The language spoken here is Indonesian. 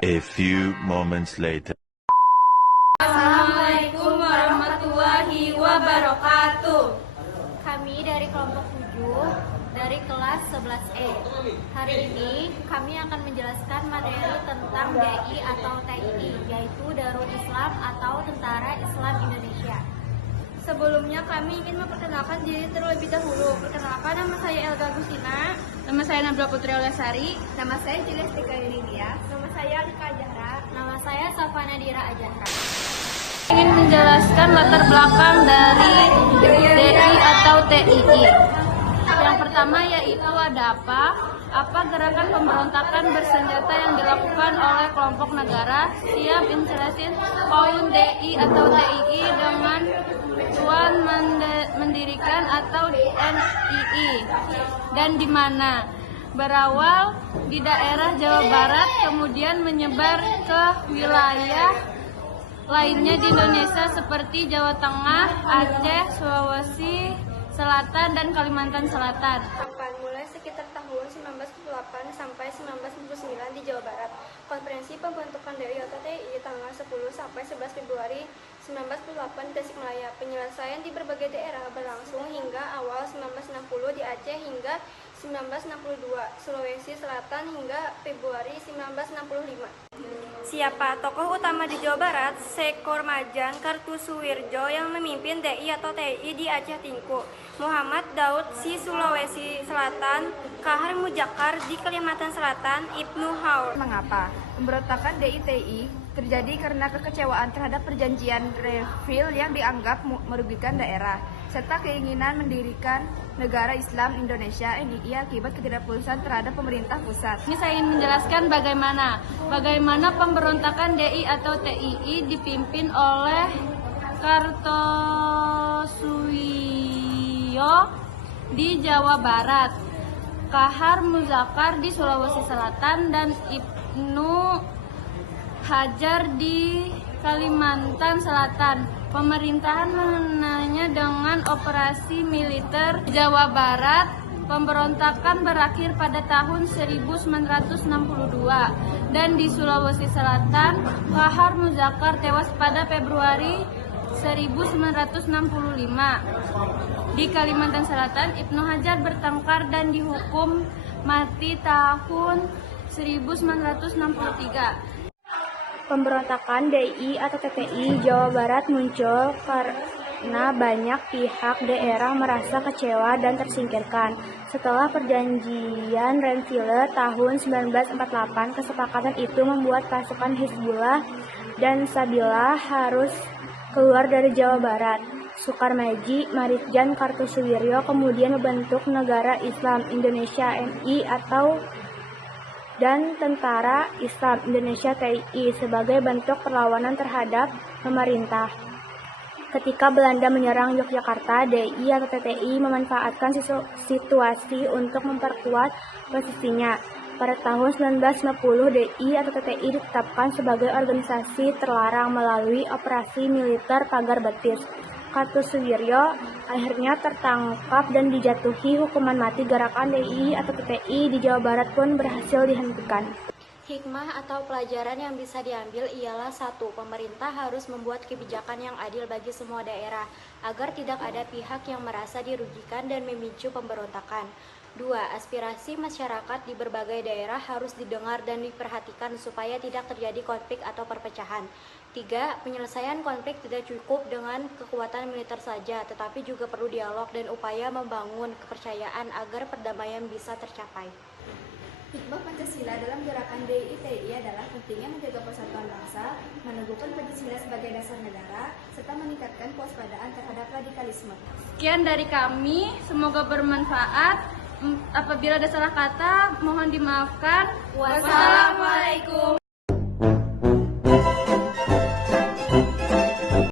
A few moments later. Assalamualaikum warahmatullahi wabarakatuh. Kami dari kelompok 7 dari kelas 11E. Hari ini kami akan menjelaskan materi tentang DI atau TII, yaitu Darul Islam atau Tentara Islam Indonesia. Sebelumnya kami ingin memperkenalkan diri terlebih dahulu. Perkenalkan, nama saya Elga Gusina. Nama saya Nabila Putri Olesari. Nama saya Julia Stika Yulidia. Nama saya Alika Ajahra. Nama saya Safana Dira Ajahra. Ingin menjelaskan latar belakang dari DI atau TII. Yang pertama yaitu ada apa gerakan pemberontakan bersenjata yang dilakukan oleh kelompok negara siap incesin kaum DI atau TII dengan tujuan mendirikan atau NII dan di mana berawal di daerah Jawa Barat kemudian menyebar ke wilayah lainnya di Indonesia seperti Jawa Tengah, Aceh, Sulawesi Selatan, dan Kalimantan Selatan. Mulai sekitar tahun 1948 sampai 1999 di Jawa Barat. Konferensi pembentukan DI atau TII tanggal 10 sampai 11 Februari 1948 di Tasikmalaya. Penyelesaian di berbagai daerah berlangsung hingga awal 1960 di Aceh hingga 1962, Sulawesi Selatan hingga Februari 1965. Siapa tokoh utama di Jawa Barat? Sekor Majan Kartosuwirjo yang memimpin DI atau TII di Aceh Tingku, Muhammad Daud di Sulawesi Selatan, Kahar Mujakar di Kalimantan Selatan, Ibnu Haur. Mengapa? Pemberontakan DI TII terjadi karena kekecewaan terhadap perjanjian Reville yang dianggap merugikan daerah, serta keinginan mendirikan negara Islam Indonesia NII akibat ketidakpuasan terhadap pemerintah pusat. Ini saya ingin menjelaskan bagaimana pemberontakan DI atau TII dipimpin oleh Kartosuwirjo di Jawa Barat, Kahar Muzakar di Sulawesi Selatan, dan Ibnu Hajar di Kalimantan Selatan. Pemerintahan mengenanya dengan operasi militer Jawa Barat. Pemberontakan berakhir pada tahun 1962 dan di Sulawesi Selatan Kahar Muzakar tewas pada Februari 1965. Di Kalimantan Selatan Ibnu Hajar bertengkar dan dihukum mati tahun 1963. Pemberontakan DI atau TTI Jawa Barat muncul karena banyak pihak daerah merasa kecewa dan tersingkirkan. Setelah perjanjian Renville tahun 1948, kesepakatan itu membuat pasukan Hizbullah dan Sabillah harus keluar dari Jawa Barat. Sukarmaji Maridjan Kartosuwirjo kemudian membentuk Negara Islam Indonesia NI dan Tentara Islam Indonesia TII sebagai bentuk perlawanan terhadap pemerintah. Ketika Belanda menyerang Yogyakarta, DI atau TTI memanfaatkan situasi untuk memperkuat posisinya. Pada tahun 1950, DI atau TTI ditetapkan sebagai organisasi terlarang melalui operasi militer Pagar Betis. Kartosuwirjo akhirnya tertangkap dan dijatuhi hukuman mati. Gerakan DI atau TTI di Jawa Barat pun berhasil dihentikan. Hikmah atau pelajaran yang bisa diambil ialah 1. Pemerintah harus membuat kebijakan yang adil bagi semua daerah agar tidak ada pihak yang merasa dirugikan dan memicu pemberontakan. 2. Aspirasi masyarakat di berbagai daerah harus didengar dan diperhatikan supaya tidak terjadi konflik atau perpecahan. 3. Penyelesaian konflik tidak cukup dengan kekuatan militer saja, tetapi juga perlu dialog dan upaya membangun kepercayaan agar perdamaian bisa tercapai. Hikmah Pancasila dalam gerakan DI TII adalah pentingnya menjaga persatuan bangsa, meneguhkan Pancasila sebagai dasar negara, serta meningkatkan kewaspadaan terhadap radikalisme. Sekian dari kami, semoga bermanfaat. Apabila ada salah kata, mohon dimaafkan. Wassalamualaikum.